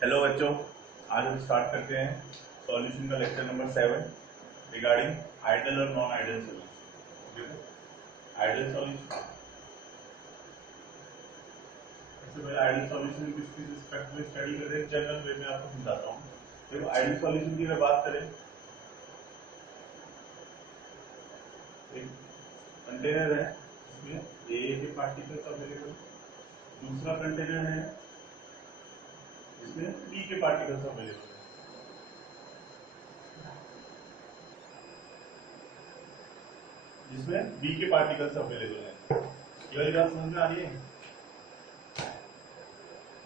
Hello बच्चों, आज हम स्टार्ट करते हैं सॉल्यूशन का लेक्चर नंबर 7 रिगार्डिंग आइडल और non ideal solution. Ideal solution, सबसे पहले आइडल सॉल्यूशन किस रिस्पेक्ट में स्टडी कर रहे हैं जनरल वे में आपको समझाता हूँ। देखो, आइडल सॉल्यूशन की अगर बात करें, एक कंटेनर है जिसमें ए के पार्टिकल्स अवेलेबल, दूसरा कंटेनर है जिसमें बी के पार्टिकल्स अवेलेबल है। जिसमें बी के पार्टिकल्स अवेलेबल है। ये वाली बात समझ में आ रही है?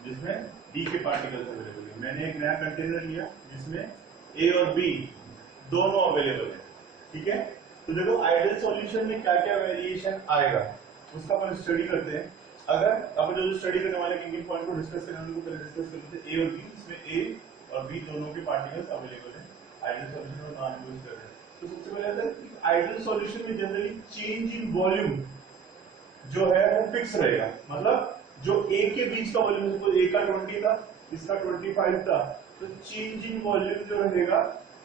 जिसमें बी के पार्टिकल्स अवेलेबल है। मैंने एक नया कंटेनर लिया जिसमें ए और बी दोनों अवेलेबल है। ठीक है, तो देखो आइडल सॉल्यूशन में क्या क्या वेरिएशन आएगा उसका अपन स्टडी करते हैं। अगर अब जो स्टडी करने वाले किन पॉइंट को डिस्कस करने को पहले डिस्कस कर लेते हैं। ए और बी, इसमें ए और बी दोनों के पार्टिकल्स अवेलेबल है आइडल सॉल्यूशन और नॉन यूज कर रहे हैं। तो सबसे पहले आता है आइडल सॉल्यूशन में जनरली चेंज इन वॉल्यूम जो है वो फिक्स रहेगा। मतलब जो ए के बीच का वॉल्यूम, तो ए का 20 था, इसका 25 था, तो चेंज इन वॉल्यूम जो रहेगा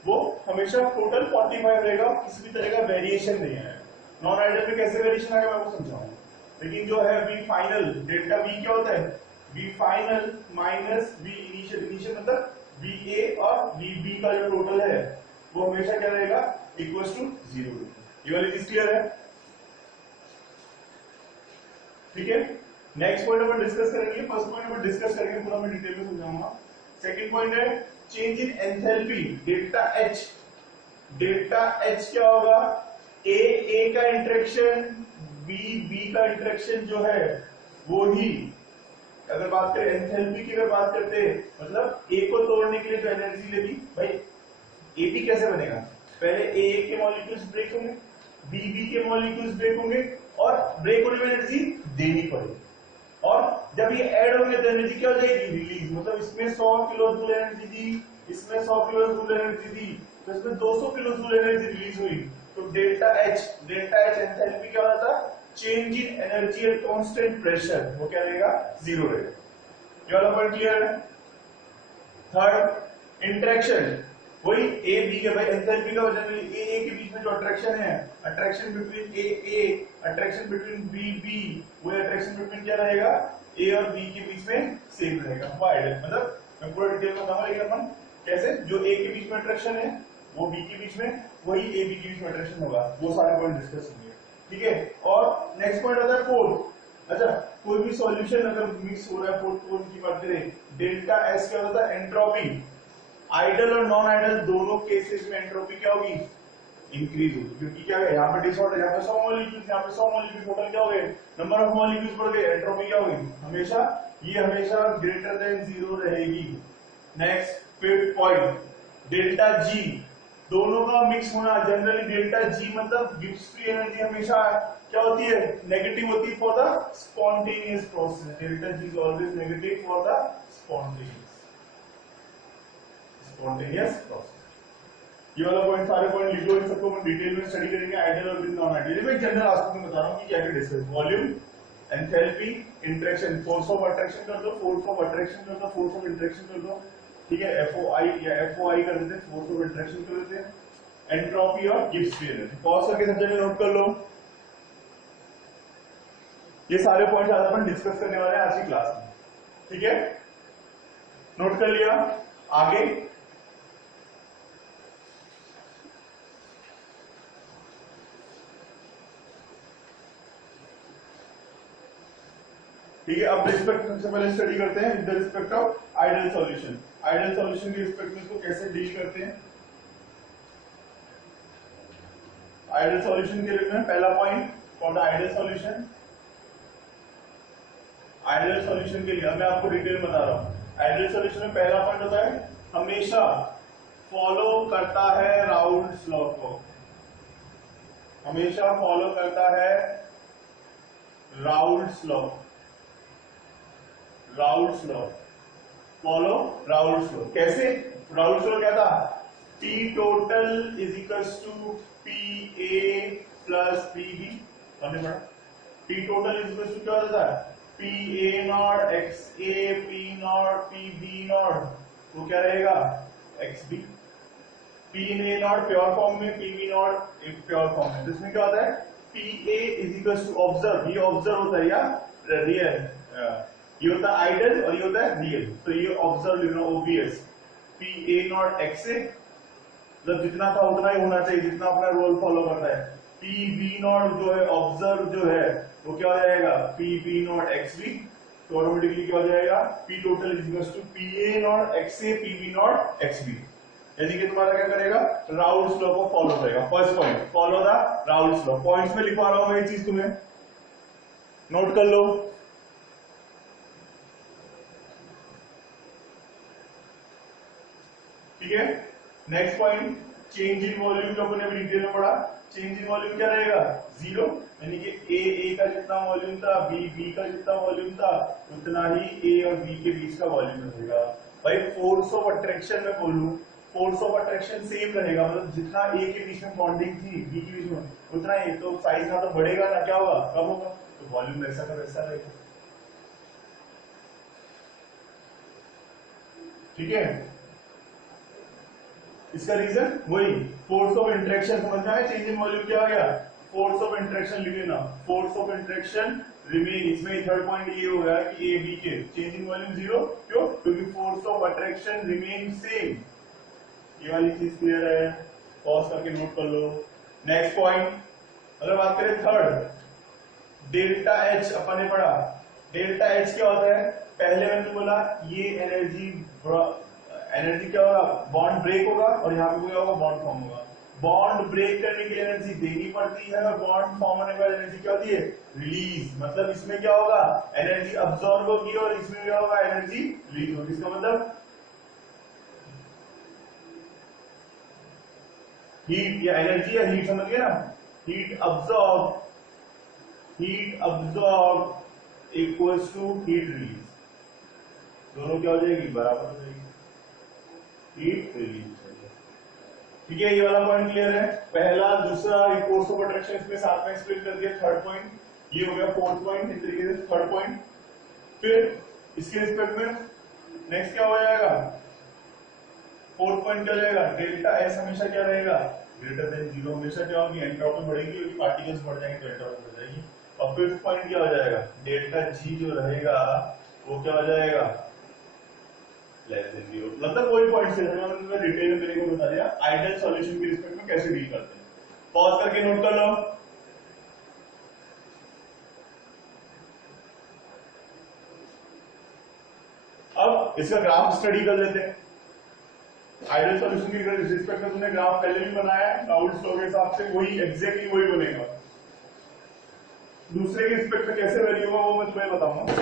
वो हमेशा टोटल 45 रहेगा, किसी भी तरह का वेरिएशन नहीं है। नॉन आइडल में कैसे वेरिएशन आएगा मैं आपको समझाऊंगा। लेकिन जो है वी फाइनल, डेल्टा वी क्या होता है? V final minus V initial. Initial मतलब वी ए और वी बी का जो टोटल है वो हमेशा क्या रहेगा? Equal to 0। ये वाली चीज क्लियर है? ठीक है, नेक्स्ट पॉइंट अपन डिस्कस करेंगे। फर्स्ट पॉइंट अपन डिस्कस करेंगे, पूरा मैं डिटेल में समझाऊंगा। सेकंड पॉइंट है change in enthalpy delta H. Delta H क्या होगा? ए का इंटरेक्शन, बी का इंटरेक्शन जो है वो ही। अगर बात करें एंथैल्पी की, अगर बात करते हैं मतलब ए को तोड़ने के लिए जो एनर्जी लगी भाई, ए बी कैसे बनेगा? पहले ए के मॉलिक्यूल्स ब्रेक होंगे, बी के मॉलिक्यूल्स ब्रेक होंगे और ब्रेक होने में एनर्जी देनी पड़ेगी। और जब ये ऐड होंगे तो एनर्जी क्या हो जाएगी? रिलीज। मतलब इसमें 100 किलो जूल एनर्जी दी, इसमें 100 किलो जूल एनर्जी दी, तो इसमें 200 किलो जूल एनर्जी रिलीज हुई। तो डेल्टा एच एंथैल्पी क्या होता है? Change in energy at constant pressure, वो क्या रहेगा? 0 रहेगा। ये वाला पॉइंट क्लियर है? थर्ड, इंटरेक्शन, वही ए बी के भाई एंथैल्पी का जनरली ए के बीच में जो अट्रैक्शन है, अट्रैक्शन बिटवीन ए, अट्रैक्शन बिटवीन बी, वो अट्रैक्शन बिटवीन क्या रहेगा? ए और बी के बीच में सेम रहेगा। वो आइडियल, मतलब मैं पूरा डिटेल में बताऊंगा, लेकिन अपन कैसे जो ए के बीच में अट्रैक्शन है वो बी के बीच में, वही ए बी के बीच में अट्रैक्शन होगा, वो सारे पॉइंट डिस्कस होंगे। ठीक है, और नेक्स्ट पॉइंट आता है फोर्थ। अच्छा, कोई भी सॉल्यूशन अगर मिक्स हो रहा है, फोर्थ पॉइंट की बात करें, डेल्टा एस क्या होता है? एंट्रोपी। आइडल और नॉन आइडल दोनों केसेस में एंट्रोपी क्या होगी? इंक्रीज होगी। क्योंकि क्या है, यहाँ पे डिसऑर्डर, यहाँ पे 100 मॉलिक्यूल्स, यहाँ पे 100 मॉलिक्यूल, टोटल क्या हो गए? नंबर ऑफ मॉलिक्यूल्स बढ़ गए, एंट्रोपी क्या होगी? हमेशा ये हमेशा ग्रेटर देन 0 रहेगी। Next fifth point, delta G, दोनों का मिक्स होना। जनरली डेल्टा जी मतलब गिब्स फ्री एनर्जी हमेशा क्या होती है? नेगेटिव होती है for the spontaneous process. Delta G is always negative for the spontaneous process. ये वाला पॉइंट, सारे पॉइंट लिखो, इन सबको हम डिटेल में स्टडी करेंगे, आइडियल और नॉन आइडियल। मैं जनरल आस्पेक्ट में बता रहा हूं कि क्या क्या discuss. Volume, enthalpy, interaction, force of attraction कर दो, फोर्स ऑफ अट्रैक्शन कर दो, फोर्स ऑफ इंटरेक्शन कर दो। ठीक है, एफओआई या एफओआई कर देते हैं, फोर्स ऑफ इंटरेक्शन कर देते हैं, एंट्रोपी और गिब्स फ्री एनर्जी। पॉज करके सब जगह नोट कर लो। ये सारे पॉइंट आज अपन डिस्कस करने वाले हैं आज की क्लास में। ठीक है, नोट कर लिया? आगे ठीक है, अब रिस्पेक्ट सबसे पहले स्टडी करते हैं with the respect of ideal solution. Ideal solution के रिस्पेक्ट में इसको कैसे डील करते हैं। आइडल सॉल्यूशन के लिए पहला point for the ideal solution. Ideal solution के लिए मैं आपको डिटेल बता रहा हूं। आइडल सॉल्यूशन में पहला पॉइंट होता है हमेशा फॉलो करता है राउल्ट्स लॉ को। हमेशा फॉलो करता है Raoult's law. Raoult's law, follow Raoult's law. कैसे? राउल्ट्स लॉ क्या था? T total is equals to P A plus P B. T total is equals to क्या होता है? P A not X A P naught P B naught, वो क्या रहेगा X B. P A naught pure form में, P B naught एक pure form में। तो इसमें क्या होता है, P A is equal to observe, ये ऑब्जर्व होता है या रियल, ये होता है आइडल और ये होता है रियल। तो ये ऑब्जर्व लिखना OBS, P A not X A मतलब जितना था उतना ही होना चाहिए, जितना अपना रोल फॉलो करता है। पी बी नॉट जो है ऑब्जर्व जो है वो क्या हो जाएगा, P B naught X B. तो ऑटोमेटिकली क्या हो जाएगा, P total is equal to P A not X A P B naught X B. यानी कि तुम्हारा क्या करेगा, राउल्स लॉ को फॉलो करेगा। First point, follow the Raoult's law. Points में लिखवा रहा हूं मैं ये चीज, तुम्हें नोट कर लो। ठीक है, next point, change in volume जो अपने डिटेल में पढ़ा। चेंज इन वॉल्यूम क्या रहेगा, जीरो, यानी कि ए का जितना वॉल्यूम था, बी का जितना वॉल्यूम था, उतना ही ए और बी के बीच का वॉल्यूम रहेगा। भाई फोर्स ऑफ अट्रैक्शन में बोलूं, फोर्स ऑफ अट्रैक्शन सेम रहेगा, मतलब जितना ए के बीच में बॉन्डिंग थी बी के बीच में उतना ही, तो साइज ना तो बढ़ेगा ना क्या होगा, कम होगा, तो वॉल्यूम वैसा का वैसा रहेगा। ठीक है, इसका रीजन वही फोर्स ऑफ इंटरेक्शन, समझ में आया। चेंज इन वॉल्यूम क्या आ गया, फोर्स ऑफ इंटरेक्शन लिख लेना, फोर्स ऑफ इंटरेक्शन रिमेन। इसमें थर्ड पॉइंट ये हो गया कि ए बी के चेंज इन वॉल्यूम जीरो, क्यों, क्योंकि force of attraction remain same. ये वाली चीज क्लियर है, पॉज करके नोट कर लो। नेक्स्ट पॉइंट, अगर बात करें थर्ड, डेल्टा एच अपन ने पढ़ा। डेल्टा एच क्या होता है, पहले मैंने बोला ये एनर्जी क्या होगा, बॉन्ड ब्रेक होगा और यहाँ पे क्या होगा, बॉन्ड फॉर्म होगा। बॉन्ड ब्रेक करने के लिए एनर्जी देनी पड़ती है और बॉन्ड फॉर्म होने के बाद एनर्जी क्या होती है, रिलीज। मतलब इसमें क्या होगा, एनर्जी अब्सॉर्ब होगी और इसमें क्या होगा, एनर्जी रिलीज होगी। इसका मतलब हीट या एनर्जी या हीट, समझ गए ना, heat absorb equals to heat release, दोनों क्या हो जाएगी, बराबर हो जाएगी, हीट रिलीज। ठीक है, ये वाला पॉइंट क्लियर है। पहला, दूसरा, फोर्स ऑफ अट्रैक्शन इसमें साथ में एक्सप्लेन कर दिया। थर्ड पॉइंट ये हो गया, फोर्थ पॉइंट इस तरीके से थर्ड पॉइंट। फिर इसके रिस्पेक्ट में नेक्स्ट क्या हो जाएगा, फोर्थ पॉइंट क्या जाएगा, डेल्टा एस हमेशा क्या रहेगा, ग्रेटर देन जीरो। हमेशा क्या होगी, एंट्रोपी बढ़ेगी क्योंकि पार्टिकल्स बढ़ जाएंगे तो एंट्रोपी बढ़ जाएगी। और फिफ्थ पॉइंट क्या हो जाएगा, डेल्टा जी जो रहेगा वो क्या हो जाएगा, लेस देन जीरो। मतलब कोई पॉइंट से मैंने डिटेल में तेरे को बता दिया आइडियल सॉल्यूशन के रिस्पेक्ट में कैसे डील करते हैं। पॉज करके नोट कर लो। अब इसका ग्राफ स्टडी कर लेते हैं। आइडियल सॉल्यूशन के रिस्पेक्ट में तुमने ग्राफ पहले भी बनाया है, राउल्स लॉ के हिसाब से वही एग्जैक्टली वही बनेगा। दूसरे के रिस्पेक्ट में कैसे वैल्यू होगा वो मैं तुम्हें बताऊंगा।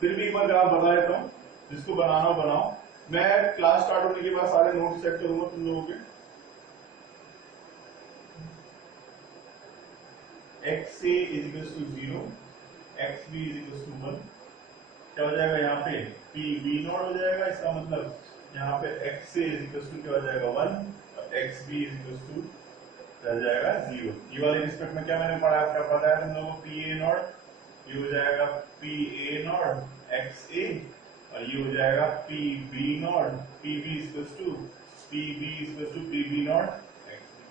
फिर भी एक बार ग्राफ बता देता हूं, जिसको बनाना हो बनाओ। मैं क्लास स्टार्ट होने के बाद सारे नोट्स सेट करूंगा तुम लोगों के। X A is equal to 0, X B is equal to 1। क्या हो जाएगा यहाँ पे, पी बी नॉट हो जाएगा। इसका मतलब यहाँ पे X A is equal to क्या हो जाएगा 1 और X B is equal to रह जाएगा 0। ये वाले रिस्पेक्ट में क्या मैंने पढ़ा, क्या पता है तुम लोगों को, पी ए नॉट, ये हो जाएगा P A not X A और ये हो जाएगा P B naught P B equal to P B naught X B.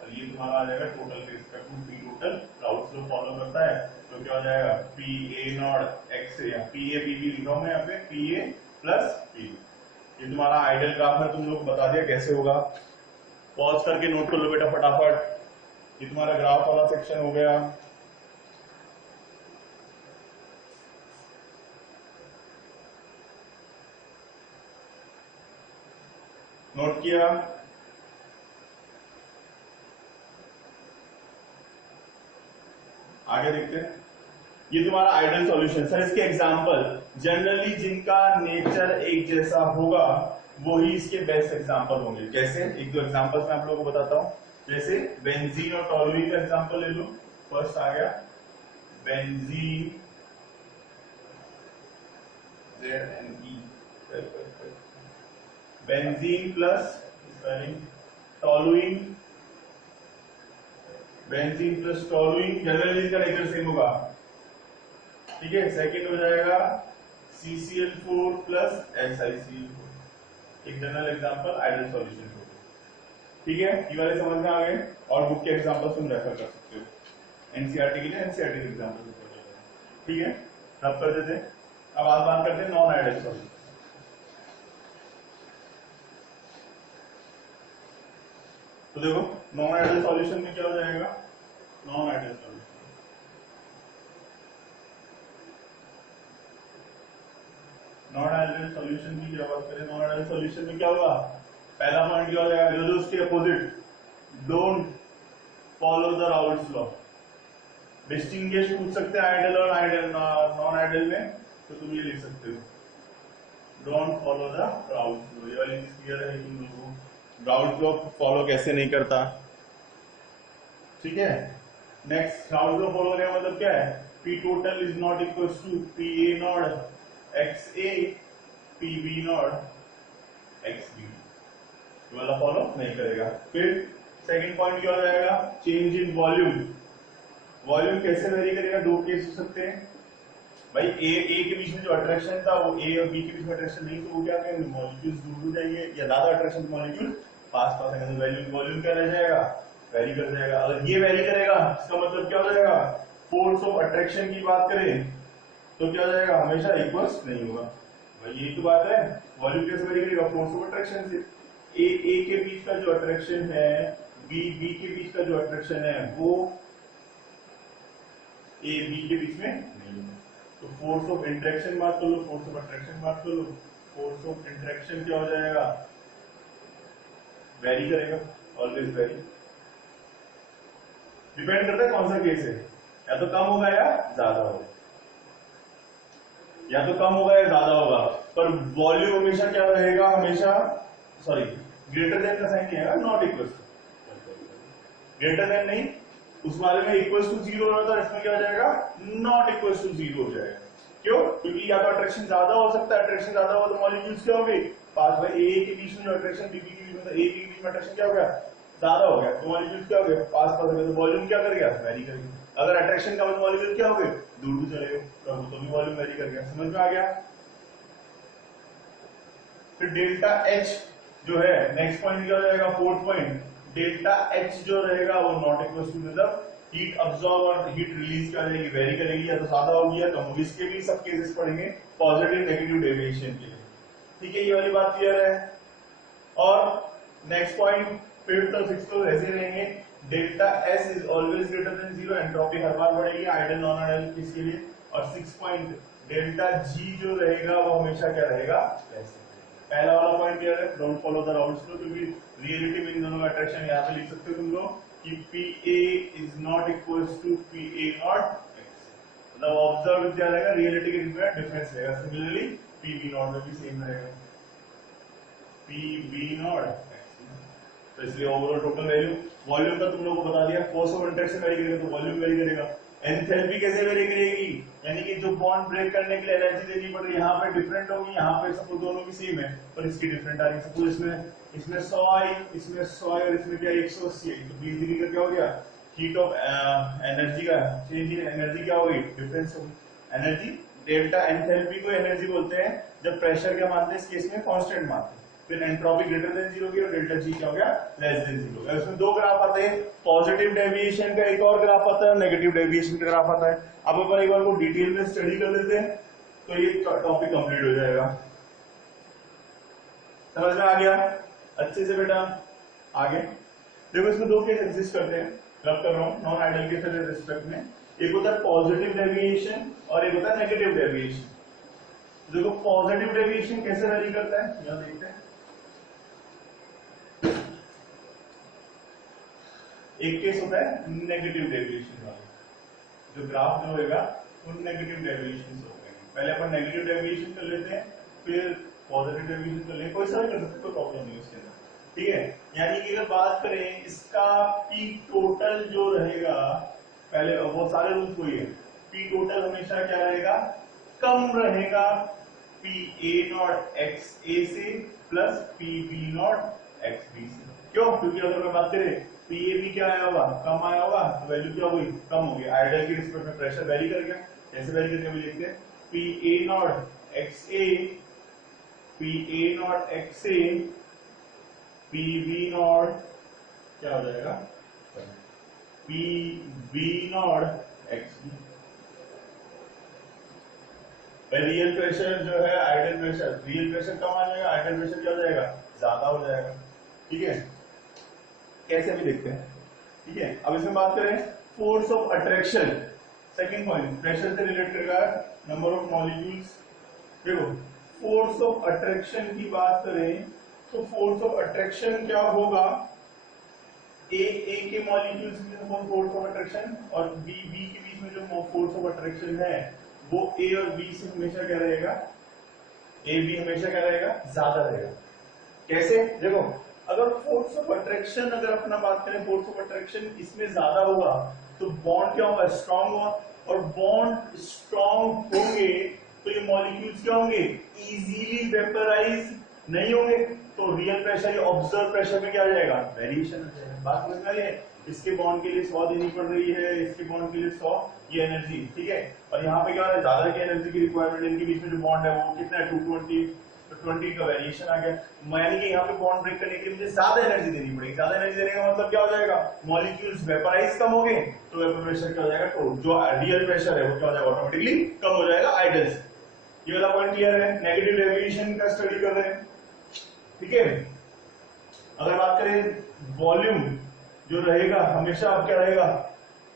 और ये तुम्हारा आ जाएगा टोटल के रिस्पेक्ट में P total. Raoult's law follow करता है तो क्या हो जाएगा, P A not X A, P A P B लिखा हूं मैं यहाँ पे, P A plus P B. ये तुम्हारा आइडियल ग्राफ है, तुम लोग बता दिया कैसे होगा। पॉज करके नोट कर लो बेटा फटाफट। ये तुम्हारा ग्राफ वाला सेक्शन हो गया। नोट किया, आगे देखते हैं। ये तुम्हारा आइडियल सॉल्यूशन सर। इसके एग्जांपल जनरली जिनका नेचर एक जैसा होगा वो ही इसके बेस्ट एग्जांपल होंगे। जैसे एक दो एग्जांपल्स मैं आप लोगों को बताता हूं। जैसे बेंजीन और टॉलुइन का एग्जांपल ले लो। फर्स्ट आ गया benzene, benzene plus toluene, benzene plus toluene. Generally इसका नेचर सेम होगा। ठीक है, सेकंड हो जाएगा CCl4 प्लस SiCl4। एक जनरल एग्जांपल आइडियल सॉल्यूशन हो। ठीक है, ये वाले समझ में आ गए। और बुक के एग्जांपल्स तुम रेफर कर सकते हो, एनसीईआरटी के लिए एनसीईआरटी के एग्जांपल। ठीक है, रब कर देते हैं। अब आज बात करते हैं नॉन आइडियल सॉल्यूशन। तो देखो नॉन आइडियल सॉल्यूशन में क्या हो जाएगा, non ideal solution non ideal solution की क्या बात करें, नॉन आइडियल सॉल्यूशन में क्या होगा, पहला पॉइंट क्या हो जाएगा, जो उसके opposite, don't follow the Raoult's law. Distinguish पूछ सकते हैं आइडियल और आइडियल नॉन आइडियल में, तो तुम ये लिख सकते हो, don't follow the Raoult's law. ये वाली चीज क्लियर है कि तुम लोगों को राउल्स लॉ फॉलो कैसे नहीं करता। ठीक है, नेक्स्ट राउल्स लॉ फॉलो करने का मतलब क्या है, P total is not equal to P A not X A P B naught X B, वाला फॉलो नहीं करेगा। फिर सेकंड पॉइंट क्या हो जाएगा, चेंज इन वॉल्यूम। वॉल्यूम कैसे वेरी करेगा, दो केस हो सकते हैं भाई, ए के बीच में जो अट्रैक्शन था वो ए और बी के बीच में अट्रैक्शन नहीं, तो वो क्या करेंगे, मॉलिक्यूल्स दूर हो जाएंगे, या ज्यादा अट्रैक्शन मॉलिक्यूल पास पास आएंगे, तो वॉल्यूम क्या रह जाएगा, वेरी कर जाएगा। अगर ये वेरी करेगा इसका मतलब क्या हो जाएगा, फोर्स ऑफ अट्रैक्शन की बात करें तो क्या हो जाएगा, हमेशा इक्वल्स नहीं होगा भाई, यही तो बात है। वॉल्यूम कैसे वेरी करेगा, फोर्स ऑफ अट्रैक्शन से। ए के बीच का जो अट्रैक्शन है, बी के बीच का जो अट्रैक्शन है, वो ए बी के बीच में नहीं है, तो फोर्स ऑफ इंटरेक्शन बात कर लो, फोर्स ऑफ अट्रैक्शन बात कर लो। फोर्स ऑफ इंटरेक्शन क्या हो जाएगा, वेरी करेगा, ऑलवेज वेरी। डिपेंड करता है कौन सा केस है, या तो कम होगा या ज्यादा होगा, या तो कम होगा या ज्यादा होगा, पर वॉल्यूम हमेशा क्या रहेगा, हमेशा सॉरी ग्रेटर देन का साइन नहीं आएगा, not equal to, greater than नहीं, उस वाले में इक्वल टू जीरो हो रहा था, इसमें क्या हो जाएगा, नॉट इक्वल टू जीरो हो जाएगा। क्यों, क्योंकि या तो अट्रैक्शन ज्यादा हो सकता है, अट्रैक्शन ज्यादा हो तो मॉलिक्यूल्स क्या हो गए पास, भाई ए के बीच में जो अट्रैक्शन बी के बीच में था, ए के बीच में अट्रैक्शन क्या हो गया, ज्यादा हो गया, तो मॉलिक्यूल्स क्या हो गए पास पास हो गए, तो वॉल्यूम क्या कर गया, वेरी कर गया। अगर अट्रैक्शन का मॉलिक्यूल क्या हो गए, दूर दूर चले गए, तो भी वॉल्यूम वेरी कर गया। समझ में आ गया। फिर डेल्टा एच जो है, नेक्स्ट पॉइंट क्या हो जाएगा, फोर्थ पॉइंट, डेल्टा एच जो रहेगा वो नॉट इक्वल टू, मतलब हीट अब्सॉर्ब और हीट रिलीज क्या रहेगी, वेरी करेगी, या तो ज्यादा होगी या कम होगी। इसके भी सब केसेस पढ़ेंगे पॉजिटिव नेगेटिव डेविएशन के लिए। ठीक है, ये वाली बात क्लियर है। और नेक्स्ट पॉइंट फिफ्थ और सिक्स्थ तो ऐसे रहेंगे, delta S is always greater than zero, entropy हर बार बढ़ेगी, आइडियल नॉन आइडियल किसके लिए। और सिक्स पॉइंट, डेल्टा जी जो रहेगा वो हमेशा क्या रहेगा, ऐसे। पहला वाला पॉइंट क्या है, don't follow the Raoult's law, क्योंकि रियलिटी में इन दोनों का अट्रैक्शन यहाँ पे लिख सकते हो तुम लोग कि PA is not equals to PA naught X, मतलब ऑब्जर्व क्या रहेगा, रियलिटी के बीच डिफरेंस रहेगा। सिमिलरली PB नॉट में भी सेम रहेगा, PB नॉट एक्स। तो इसलिए ओवरऑल टोटल वैल्यू, वॉल्यूम का तुम लोगों को बता दिया, फोर्स ऑफ इंटरेक्शन वेरी करेगा तो वॉल्यूम वेरी करेगा। एंथैल्पी कैसे वेरी करेगी, यानी कि जो बॉन्ड ब्रेक करने के लिए एनर्जी देनी पड़ रही है, यहाँ पे डिफरेंट होगी, यहाँ पे सपोज दोनों की सेम है पर इसकी डिफरेंट आ रही है। सपोज इसमें 100 आई, इसमें 100 और इसमें क्या 180 आई, तो 20 डिग्री का क्या हो गया, हीट ऑफ एनर्जी का चेंज इन एनर्जी क्या होगी, डिफरेंस होगी एनर्जी। डेल्टा एंथैल्पी को एनर्जी बोलते हैं जब प्रेशर क्या मानते हैं, इस केस में कांस्टेंट मानते हैं। फिर एंट्रोपी ग्रेटर देन जीरो की और डेल्टा जी क्या हो गया, लेस देन जीरो। इसमें दो ग्राफ आते हैं, पॉजिटिव डेविएशन का एक और ग्राफ आता है, नेगेटिव डेविएशन का ग्राफ आता है। अब अपन एक बार को डिटेल में स्टडी कर लेते हैं तो ये टॉपिक कंप्लीट हो जाएगा। समझ में आ गया अच्छे से बेटा। आगे देखो, इसमें दो केस एग्जिस्ट करते हैं, रब कर रहा हूं नॉन आइडियल के रिस्पेक्ट में। एक होता है पॉजिटिव डेविएशन और एक होता है नेगेटिव डेविएशन। देखो पॉजिटिव डेविएशन कैसे वेरी करता है, यहां देखते हैं। एक केस होता है नेगेटिव डेविएशन वाला, जो ग्राफ जो होगा वो नेगेटिव डेविएशन होगा। पहले अपन नेगेटिव डेविएशन कर लेते हैं, फिर पॉजिटिव डेविएशन कर लेंगे, कोई सा भी कर सकते, कोई प्रॉब्लम नहीं उसके अंदर। ठीक है, यानी कि अगर बात करें इसका पी टोटल जो रहेगा, पहले वो सारे रूल्स वही है, पी टोटल हमेशा क्या रहेगा, कम रहेगा P A not X A से plus P B naught X B से। क्यों, क्योंकि अगर मैं बात करें पीए भी क्या आया होगा, कम आया होगा, तो वैल्यू क्या हुई, कम हो गई। आइडियल के रिस्पेक्ट में प्रेशर वेरी कर गया, कैसे वैरी करके भी लिखते हैं, P A not X A, P A not X A, P B naught क्या हो जाएगा, P B naught X B. Real pressure जो है आइडियल प्रेशर, रियल प्रेशर कम आ जाएगा, आइडियल प्रेशर क्या हो जाएगा, ज्यादा हो जाएगा। ठीक है, कैसे भी देखते हैं। ठीक है, अब इसमें बात करें force of attraction, second point, pressure से रिलेटेड का नंबर ऑफ मॉलिक्यूल्स। देखो फोर्स ऑफ अट्रैक्शन की बात करें तो फोर्स ऑफ अट्रैक्शन क्या होगा, ए के मॉलिक्यूल्स के फोर्स ऑफ अट्रैक्शन और बी के बीच में जो फोर्स ऑफ अट्रैक्शन है वो ए और बी से हमेशा क्या रहेगा, ए बी हमेशा क्या रहेगा, ज्यादा रहेगा। कैसे, देखो अगर फोर्स ऑफ अट्रैक्शन अगर अपना बात करें, फोर्स ऑफ अट्रैक्शन इसमें ज्यादा होगा तो बॉन्ड क्या होगा, स्ट्रांग होगा, और बॉन्ड स्ट्रांग होंगे तो ये मॉलिक्यूल्स क्या होंगे, इजीली वेपराइज नहीं होंगे, तो रियल प्रेशर या ऑब्जर्व प्रेशर में क्या आ जाएगा, वेरिएशन आ जाएगा। बात समझ में आ रही है, इसके बॉन्ड के लिए 100 देनी पड़ रही है, इसके बॉन्ड के लिए 100 ये एनर्जी। ठीक है, और यहाँ पे क्या है, ज्यादा की एनर्जी की रिक्वायरमेंट, इनके बीच में जो बॉन्ड है वो कितना है, 220, तो 20 का वेरिएशन आ गया। यानी कि यहाँ पे बॉन्ड ब्रेक करने के लिए मुझे ज्यादा एनर्जी देनी पड़ेगी। ज्यादा एनर्जी देने का मतलब क्या हो जाएगा, मॉलिक्यूल्स वेपराइज कम हो गए तो वेपर प्रेशर क्या हो जाएगा, तो जो रियल प्रेशर है वो क्या हो जाएगा, ऑटोमेटिकली कम हो जाएगा आइडल से। ये वाला पॉइंट क्लियर है, नेगेटिव डेविएशन का स्टडी कर रहे हैं। ठीक है, अगर बात करें वॉल्यूम जो रहेगा हमेशा अब क्या रहेगा,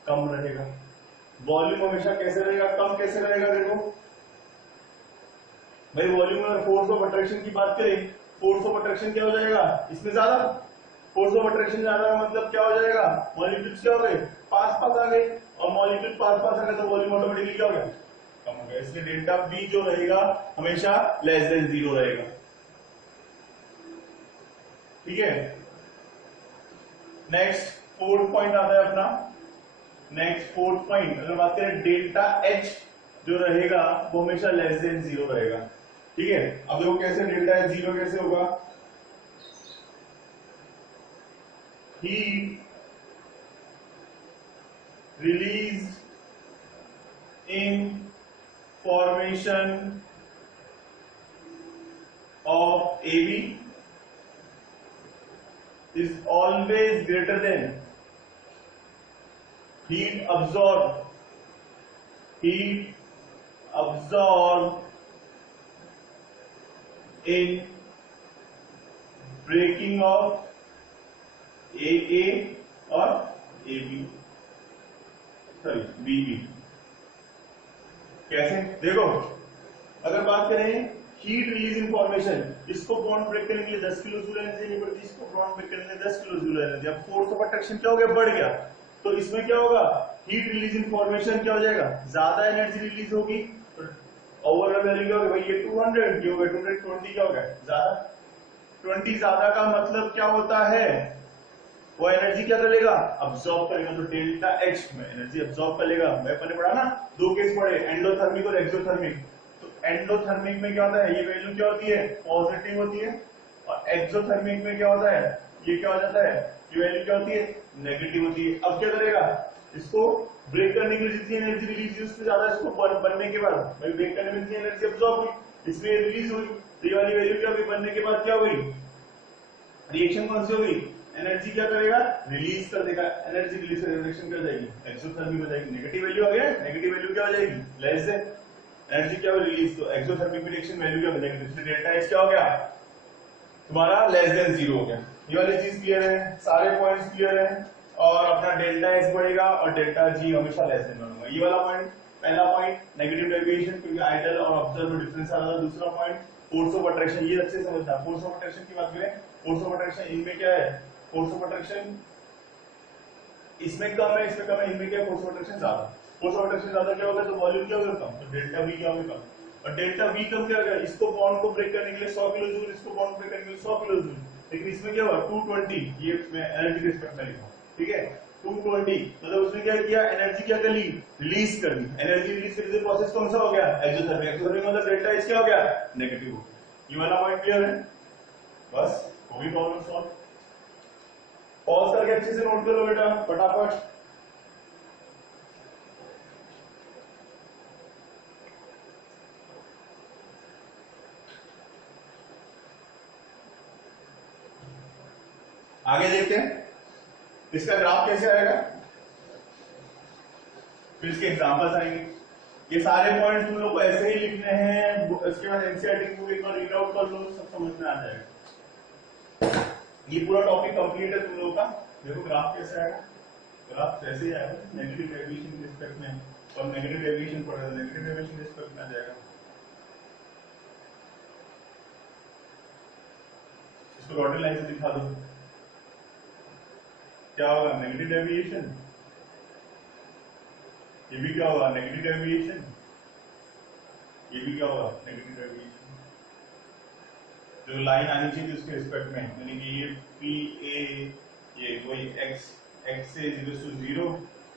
कम रहेगा। वॉल्यूम हमेशा कैसे रहेगा, कम कैसे रहेगा, देखो भाई वॉल्यूम में फोर्स ऑफ अट्रैक्शन की बात करें, फोर्स ऑफ अट्रैक्शन क्या हो जाएगा, इसमें ज्यादा, फोर्स ऑफ अट्रैक्शन ज्यादा मतलब क्या हो जाएगा, मॉलिक्यूल्स क्या हो गए, पास पास आ गए, और मॉलिक्यूल पास पास आ गए तो वॉल्यूम ऑटोमेटिकली क्या हो गया, कम हो गया। इसलिए डेल्टा बी जो रहेगा हमेशा लेस देन 0 रहेगा। ठीक है, नेक्स्ट फोर्थ पॉइंट आता है अपना, नेक्स्ट फोर्थ पॉइंट अगर बात करें, डेल्टा एच जो रहेगा वो हमेशा लेस देन 0 रहेगा। ठीक है, अब देखो कैसे डेल्टा एच 0 कैसे होगा, heat release in formation of AB is always greater than heat absorbed in breaking of AA और AB, सॉरी BB। कैसे, देखो अगर बात करें हीट रिलीज इन फॉर्मेशन, इसको बॉन्ड ब्रेक करने के लिए 10 किलो जूल एनर्जी देनी पड़ती है, इसको बॉन्ड ब्रेक करने के लिए 10 किलो जूल एनर्जी। अब फोर्स ऑफ अट्रैक्शन क्या हो गया, बढ़ गया, तो इसमें क्या होगा, हीट रिलीज इन फॉर्मेशन क्या हो जाएगा, ज्यादा एनर्जी रिलीज होगी, ओवरऑल वैल्यू क्या होगा भाई, ये 200 की हो गया, 220 क्या हो गया, ज्यादा। 20 ज्यादा का मतलब क्या होता है, वो एनर्जी क्या कर लेगा, अब्सॉर्ब करेगा, तो डेल्टा एच में एनर्जी अब्सॉर्ब कर लेगा। मैं पहले पढ़ा ना, दो केस पढ़े, एंडोथर्मिक और एक्सोथर्मिक। तो एंडोथर्मिक में क्या होता है, ये वैल्यू क्या होती है, पॉजिटिव होती है, और एक्सोथर्मिक में क्या होता है, ये क्या हो जाता है, ये वैल्यू क्या होती है, नेगेटिव होती है। अब क्या करेगा, इसको ब्रेक करने के लिए जितनी एनर्जी रिलीज हुई उससे ज्यादा इसको बनने के बाद, भाई ब्रेक करने में जितनी एनर्जी अब्सॉर्ब हुई इसमें रिलीज हुई, तो ये वाली वैल्यू क्या हुई, बनने के बाद क्या हुई, रिएक्शन कौन सी होगी, एनर्जी क्या करेगा, रिलीज कर देगा, एनर्जी रिलीज कर रिएक्शन कर जाएगी, एक्सोथर्मिक हो जाएगी, नेगेटिव वैल्यू आ गया, नेगेटिव वैल्यू क्या हो जाएगी, लेस देन एनर्जी क्या हो रिलीज, तो एक्सोथर्मिक में रिएक्शन वैल्यू क्या हो जाएगी, इसलिए डेल्टा एच क्या हो गया तुम्हारा, लेस देन 0 हो गया। ये वाली चीज क्लियर है, सारे पॉइंट्स क्लियर है, और अपना डेल्टा एच बढ़ेगा और डेल्टा जी हमेशा लेस देन बनूंगा। ये वाला पॉइंट, पहला पॉइंट नेगेटिव डेविएशन, क्योंकि आइडल और ऑब्जर्व में डिफरेंस आ रहा था। दूसरा पॉइंट फोर्स ऑफ अट्रैक्शन, ये अच्छे समझना, फोर्स ऑफ अट्रैक्शन की बात करें, फोर्स ऑफ अट्रैक्शन इनमें क्या है, फोर्स ऑफ अट्रैक्शन इसमें कम है, इसमें कम है, इनमें क्या है, फोर्स ऑफ अट्रैक्शन ज्यादा। फोर्स ऑफ अट्रैक्शन ज्यादा क्या होगा, तो वॉल्यूम क्या होगा कम, तो डेल्टा वी क्या होगा कम, और डेल्टा वी कम क्या होगा, इसको बॉन्ड को ब्रेक करने के लिए 100 किलो जूल, इसको बॉन्ड ब्रेक करने के लिए 100 किलो जूल, लेकिन इसमें क्या हुआ 220, ये मैं एनर्जी के रिस्पेक्ट में लिखा, ठीक है 220, मतलब उसने क्या किया, एनर्जी क्या कर ली, रिलीज कर दी। एनर्जी रिलीज करने से प्रोसेस कौन सा हो गया, एक्सोथर्मिक। एक्सोथर्मिक मतलब डेल्टा एच क्या हो गया, नेगेटिव हो गया। ये वाला पॉइंट क्लियर है, बस हो गई प्रॉब्लम सॉल्व। पॉज करके अच्छे से नोट करो बेटा फटाफट। आगे देखते हैं इसका ग्राफ कैसे आएगा, फिर इसके एग्जांपल्स आएंगे। ये सारे पॉइंट्स तुम लोग को ऐसे ही लिखने हैं, इसके बाद एनसीईआरटी बुक एक बार रीड आउट कर लो, सब समझ में आ जाएगा। ये पूरा टॉपिक कंप्लीट है तुम लोगों का। देखो ग्राफ कैसे आएगा, ग्राफ ऐसे ही आएगा, नेगेटिव डेविएशन के रिस्पेक्ट में, और नेगेटिव डेविएशन पढ़ रहे हैं, नेगेटिव डेविएशन के रिस्पेक्ट में आ जाएगा। इसको डॉटेड लाइन से दिखा दो, क्या होगा नेगेटिव डेविएशन, ये भी क्या होगा नेगेटिव डेविएशन, ये भी क्या होगा नेगेटिव डेविएशन। जो लाइन आनी चाहिए उसके रिस्पेक्ट में, यानी कि ये पी ए, ये वही एक्स एक्स से इक्वल टू 0,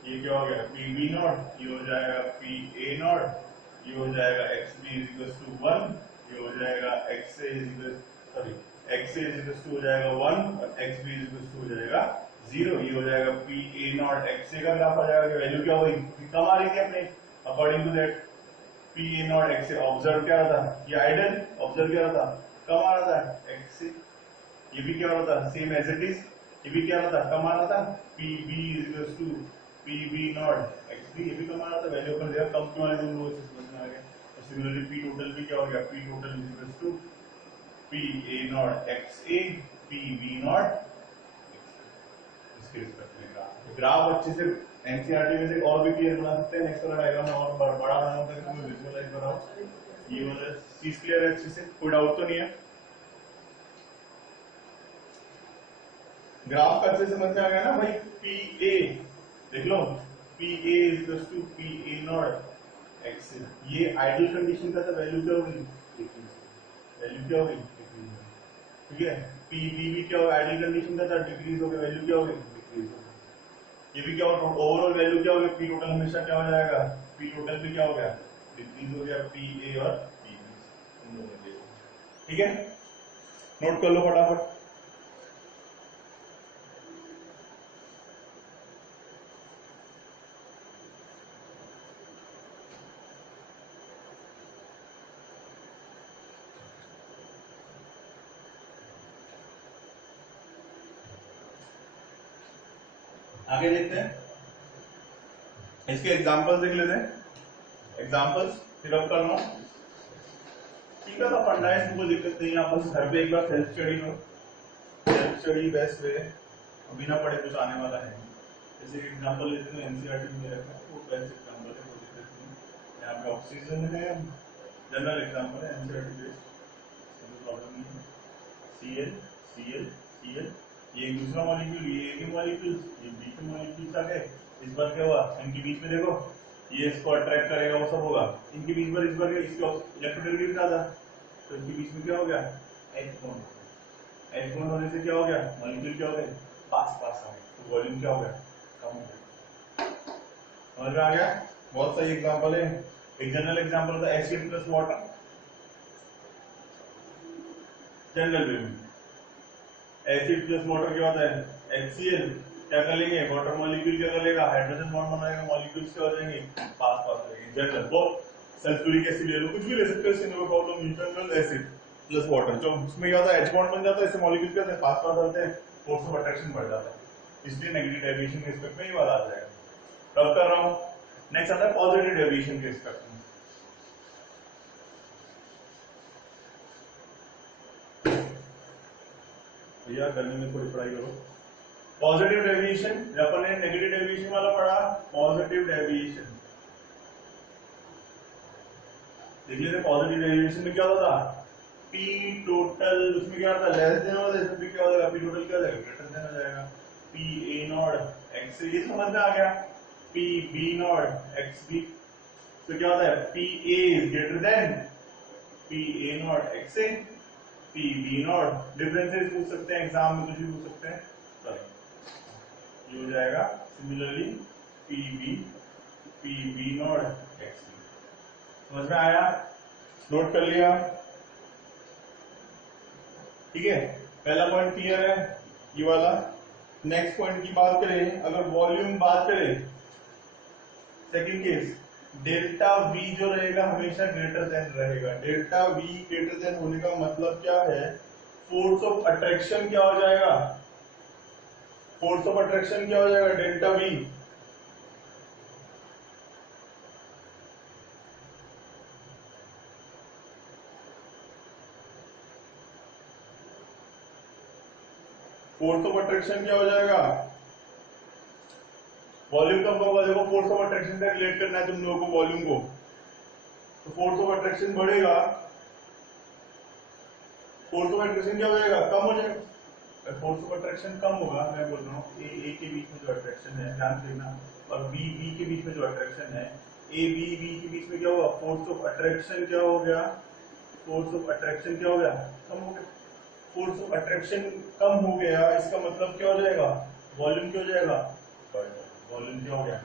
ये क्या हो गया पी बी नॉट, ये हो जाएगा पी ए नॉट, ये हो जाएगा एक्स बी इक्वल टू 1, ये हो जाएगा X A sorry X A equal to हो जाएगा 1 और एक्स बी इक्वल टू हो जाएगा 0, ये हो जाएगा पी ए नॉट एक्स ए का ग्राफ आ जाएगा, वैल्यू क्या होगी कम आ रही थी अपने according to that P A not X A. Observe क्या रहा था, ये आइडल ऑब्जर्व क्या रहा था कम आ रहा था एक्स से, ये भी क्या हो रहा था सेम एज इट इज, ये भी क्या रहा था कम आ रहा था P B equal to P B naught X B, ये भी कम आ रहा था, वैल्यू अपन देखा कम क्यों आने दो इससे समझ में आ गया। और सिमिलरली पी टोटल भी क्या हो गया, P total equal to P A not X A P B naught इसके रिस्पेक्ट में ग्राफ। ग्राफ अच्छे से एनसीईआरटी में से और भी क्लियर बना सकते हैं, नेक्स्ट वाला डायग्राम और बड़ा बनाना होता है, तुम्हें विजुअलाइज बनाओ, ये वाला चीज क्लियर है अच्छे से, कोई डाउट तो नहीं है। ग्राफ का अच्छे से समझ में आ गया ना भाई, पी ए देख लो, P A equal to P A not X, ये आइडियल कंडीशन का था, वैल्यू क्या होगी वैल्यू क्या होगी, ठीक है। पी बी भी क्या होगा आइडियल कंडीशन का था, डिक्रीज हो गया, वैल्यू क्या होगी डिक्रीज हो गया। ये भी क्या होगा ओवरऑल वैल्यू क्या होगी, पी टोटल हमेशा क्या हो जाएगा, पी टोटल भी क्या हो गया डिक्रीज हो गया, पी ए और पी बी, ठीक है। नोट कर लो फटाफट। आगे देखते हैं, इसके एग्जांपल्स देख लेते हैं। एग्जांपल्स फिर अप करना ठीक है, तो फंडा है, कोई दिक्कत नहीं है, आप बस घर पे एक बार सेल्फ स्टडी लो, सेल्फ स्टडी बेस्ट वे, बिना पढ़े कुछ आने वाला है। जैसे एग्जांपल लेते हैं एनसीईआरटी में रखा है, वो बेस्ट एग्जांपल है, कोई दिक्कत नहीं। यहाँ पे ऑक्सीजन है, जनरल एग्जांपल है एनसीईआरटी बेस्ड, कोई प्रॉब्लम नहीं है। सीएल सीएल सीएल, ये एक दूसरा मॉलिक्यूल, ये एक ही मॉलिक्यूल, ये बी के मॉलिक्यूल आ गए, इस बार क्या हुआ इनके बीच में देखो, ये इसको अट्रैक्ट करेगा वो सब होगा, इनके बीच में इस बार इसके इलेक्ट्रोनेगेटिव ज्यादा, तो इनके बीच में क्या हो गया एच बॉन्ड, एच बॉन्ड होने से क्या हो गया मॉलिक्यूल क्या हो गए पास पास आ गए, तो वॉल्यूम क्या हो गया कम हो गया। समझ में आ गया, बहुत सही एग्जांपल है। एक जनरल एग्जांपल होता है एसिड प्लस वाटर, जनरल वे में एसिड प्लस वाटर क्या होता है HCl, क्या कर लेंगे वाटर मॉलिक्यूल क्या कर लेगा हाइड्रोजन बॉन्ड बनाएगा, मॉलिक्यूल्स क्या हो जाएंगे पास पास रहेंगे। जनरल वो सल्फ्यूरिक एसिड ले लो, कुछ भी ले सकते हो, इससे no problem. Internal acid plus water, जो उसमें क्या होता है H बॉन्ड बन जाता है, इससे मॉलिक्यूल क्या होता है पास पास रहते हैं, फोर्स ऑफ अट्रैक्शन बढ़ जाता है, इसलिए नेगेटिव डेविएशन के रिस्पेक्ट में ये वाला आ जाएगा। अब कर रहा हूं नेक्स्ट आता है पॉजिटिव डेविएशन के रिस्पेक्ट में। भैया करने में थोड़ी पढ़ाई करो। पॉजिटिव डेविएशन, अपन ने नेगेटिव डेविएशन वाला पढ़ा, पॉजिटिव डेविएशन देख लेते। पॉजिटिव डेविएशन में क्या होता था पी टोटल, उसमें क्या होता है लेस देन होता है, इसमें क्या हो जाएगा पी टोटल क्या हो जाएगा ग्रेटर देन हो जाएगा, पी ए नॉट एक्स, ये समझ में आ गया, P B naught X B, तो क्या होता है P A is greater than P A not X A P B naught. Differences पूछ सकते हैं एग्जाम में, कुछ भी पूछ सकते हैं, सॉरी ये हो जाएगा similarly P B naught X B. समझ में आया, नोट कर लिया, ठीक है। पहला पॉइंट क्लियर है ये वाला। नेक्स्ट पॉइंट की बात करें, अगर वॉल्यूम बात करें, सेकंड केस डेल्टा वी जो रहेगा हमेशा ग्रेटर देन रहेगा। डेल्टा वी ग्रेटर देन होने का मतलब क्या है, फोर्स ऑफ अट्रैक्शन क्या हो जाएगा फोर्स ऑफ अट्रैक्शन क्या हो जाएगा, delta we. Force of attraction क्या हो जाएगा, वॉल्यूम कम होगा। देखो फोर्स ऑफ अट्रैक्शन से रिलेट करना है तुम लोगों को वॉल्यूम को, तो फोर्स ऑफ अट्रैक्शन बढ़ेगा, फोर्स ऑफ अट्रैक्शन क्या हो जाएगा, कम हो जाएगा। फोर्स ऑफ अट्रैक्शन कम होगा, मैं बोल रहा हूँ ए के बीच में जो अट्रैक्शन है ध्यान देना, और बी के बीच में जो अट्रैक्शन है, ए बी के बीच में क्या होगा, फोर्स ऑफ अट्रैक्शन क्या हो गया, फोर्स ऑफ अट्रैक्शन क्या हो गया, कम हो गया। फोर्स ऑफ अट्रैक्शन कम हो गया, इसका मतलब क्या हो जाएगा, वॉल्यूम क्या हो जाएगा, वॉल्यूम क्या हो गया,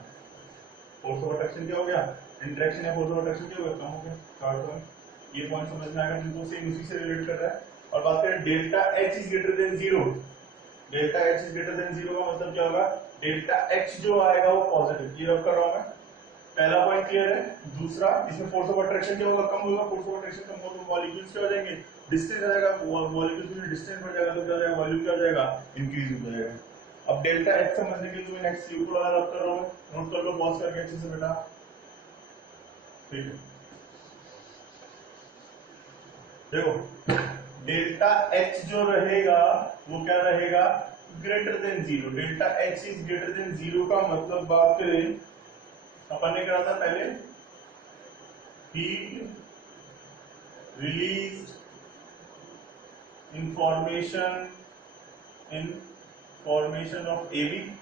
फोर्स ऑफ अट्रैक्शन क्या हो गया, इंटरेक्शन है, फोर्स ऑफ अट्रैक्शन क्या हो गया, कम हो गया। थर्ड पॉइंट, ये पॉइंट समझ में आएगा, बिल्कुल सेम उसी से रिलेट कर रहा है। और बात करें delta H is greater than zero, delta H is greater than zero का मतलब क्या होगा, डेल्टा एच जो आएगा वो पॉजिटिव, ये रब कर रहा हूं मैं। पहला पॉइंट क्लियर है। दूसरा, इसमें फोर्स ऑफ अट्रैक्शन क्या होगा, कम होगा, फोर्स ऑफ अट्रैक्शन कम होगा तो मॉलिक्यूल्स क्या हो जाएंगे, डिस्टेंस आ जाएगा, मॉलिक्यूल्स में डिस्टेंस बढ़ जाएगा तो क्या हो जाएगा, वॉल्यूम क्या हो जाएगा, इंक्रीज हो जाएगा। अब डेल्टा एच समझने के लिए तुम्हें नेक्स्ट यू को रब कर रहा हूं, नोट कर लो पॉज करके अच्छे से बेटा, ठीक है। देखो डेल्टा एच जो रहेगा वो क्या रहेगा, greater than zero. Delta H is greater than zero का मतलब बात करें, अपन ने कहा था पहले, heat release information in formation of AB.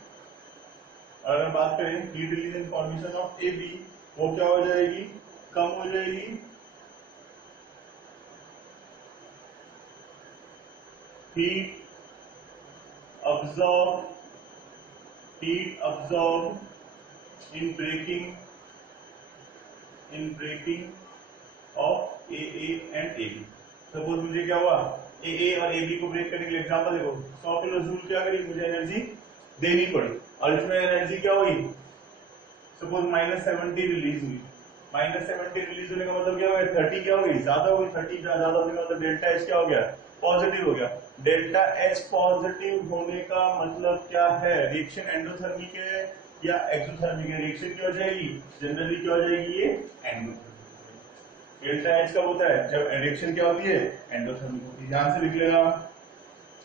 अगर बात करें heat release information of AB, वो क्या हो जाएगी, कम हो जाएगी। Heat absorb in breaking of AA and AB। Suppose मुझे क्या हुआ, AA और AB को ब्रेक करने के लिए, एग्जांपल देखो 100 किलो जूल क्या करी, मुझे एनर्जी देनी पड़ी, और इसमें एनर्जी क्या हुई, सपोज -70 रिलीज हुई। -70 रिलीज होने का मतलब क्या हो गया, 30 क्या हो गई, ज्यादा हो गई। 30 ज्यादा होने का मतलब डेल्टा एच क्या हो गया, पॉजिटिव हो गया। डेल्टा एच पॉजिटिव होने का मतलब क्या है, रिएक्शन एंडोथर्मिक है या एक्सोथर्मिक है, रिएक्शन क्या हो जाएगी, जनरली क्या हो जाएगी, ये एंडोथर्मिक। डेल्टा एच कब होता है, जब रिएक्शन क्या होती है, एंडोथर्मिक होती है। ध्यान से लिख लेगा,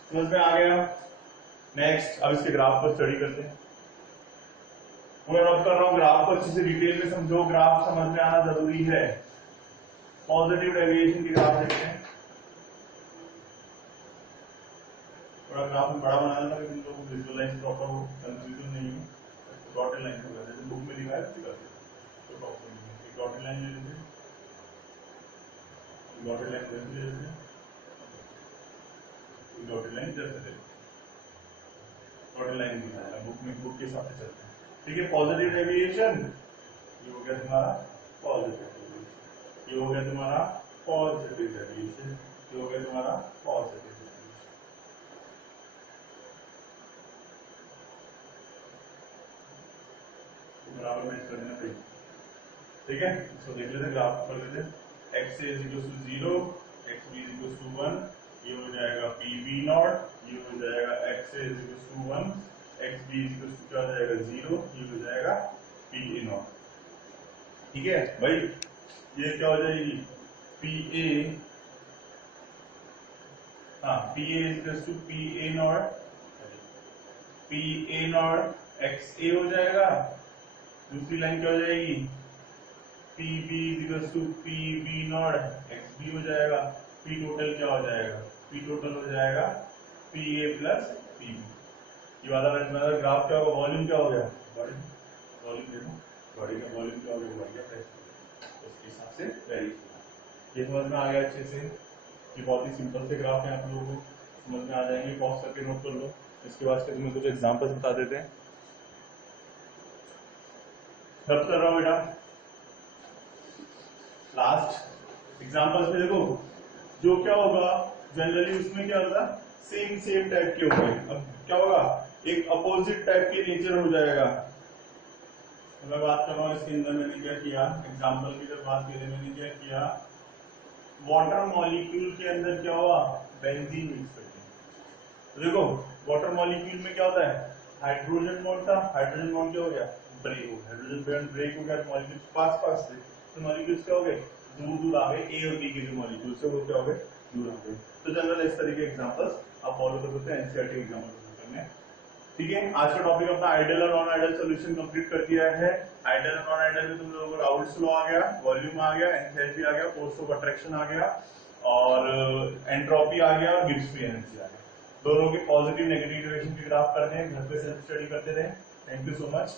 समझ में आ गया। नेक्स्ट, अब इसके ग्राफ पर स्टडी करते हैं। मैं रब कर रहा हूं, ग्राफ को अच्छे से डिटेल में समझो, ग्राफ समझ में आना जरूरी है। पॉजिटिव डेविएशन की ग्राफ देखते हैं, थोड़ा ग्राफ में बड़ा बनाना था, लेकिन लोग विजुअलाइज प्रॉपर हो, कंफ्यूजन नहीं हो, डॉटेड लाइन होगा, जैसे बुक में लिखा है तो प्रॉपर नहीं है। डॉटेड लाइन ले लेते हैं, डॉटेड लाइन जैसे ले लेते हैं, डॉटेड लाइन जैसे ले लेते हैं, डॉटेड लाइन दिखाया है बुक में, बुक के हिसाब से चलते हैं, ठीक है। पॉजिटिव डेविएशन, ये हो गया तुम्हारा पॉजिटिव डेविएशन, ये हो गया तुम्हारा पॉजिटिव डेविएशन, ये हो गया तुम्हारा पॉजिटिव डेविएशन। बराबर मैच कर देना चाहिए, ठीक है। इसको देख लेते हैं, ग्राफ कर लेते हैं। x is equal to 0, x b is equal to 1, ये हो जाएगा p b नॉट, ये हो जाएगा x is equal to 1, x b is equal to क्या हो जाएगा 0, ये हो जाएगा p a नॉट, ठीक है भाई। ये क्या हो जाएगी, p a, हाँ p a is equal to p a naught, p a naught x a हो जाएगा। दूसरी लाइन क्या हो जाएगी, PB equals to PB naught XB हो जाएगा। P टोटल क्या हो जाएगा, P टोटल हो जाएगा PA प्लस PB। ये वाला ग्राफ क्या होगा, वॉल्यूम क्या हो गया, बॉडी वॉल्यूम देखो, बॉडी का वॉल्यूम क्या हो गया, बढ़ गया, उसके हिसाब से वेरी। ये समझ में आ गया अच्छे से, ये बहुत ही सिंपल से ग्राफ है, आप लोगों को समझ में आ जाएंगे। पॉज करके नोट कर लो, इसके बाद से तुम्हें कुछ एग्जांपल्स बता देते हैं। सब कर रहा हूं बेटा, लास्ट एग्जांपल्स में देखो जो क्या होगा, जनरली उसमें क्या होगा, सेम टाइप के होंगे। अब क्या होगा, एक अपोजिट टाइप के नेचर हो जाएगा। मैं बात कर रहा हूँ इसके अंदर मैंने क्या किया, एग्जांपल की जब बात करें मैंने क्या किया, वाटर मॉलिक्यूल के अंदर क्या हुआ, बेंजीन मिक्स करके। तो देखो वाटर मॉलिक्यूल में क्या होता है, हाइड्रोजन बॉन्ड था, हाइड्रोजन बॉन्ड क्या हो गया, ब्रेक हो गया, हाइड्रोजन बॉन्ड ब्रेक हो गया, मॉलिक्यूल्स पास पास थे, तो मॉलिक्यूल्स क्या हो गए, दूर दूर आ गए, ए और बी के जो मॉलिक्यूल्स है वो क्या हो गए, दूर आ गए। तो जनरल इस तरह के एग्जांपल्स आप फॉलो कर सकते हैं, एनसीईआरटी एग्जाम में। ठीक है, आज का टॉपिक अपना आइडियल और नॉन आइडियल सॉल्यूशन कंप्लीट कर दिया है। आइडियल और नॉन आइडियल में तुम लोगों को राउल्ट्स लॉ आ गया, वॉल्यूम आ गया, एंथैल्पी आ गया, फोर्स ऑफ अट्रैक्शन आ गया, और एंट्रोपी आ गया, और गिब्स फ्री एनर्जी आ गया। दोनों के पॉजिटिव नेगेटिव इक्वेशन के ग्राफ करने हैं, घर पे सेल्फ स्टडी करते रहे। Thank you so much.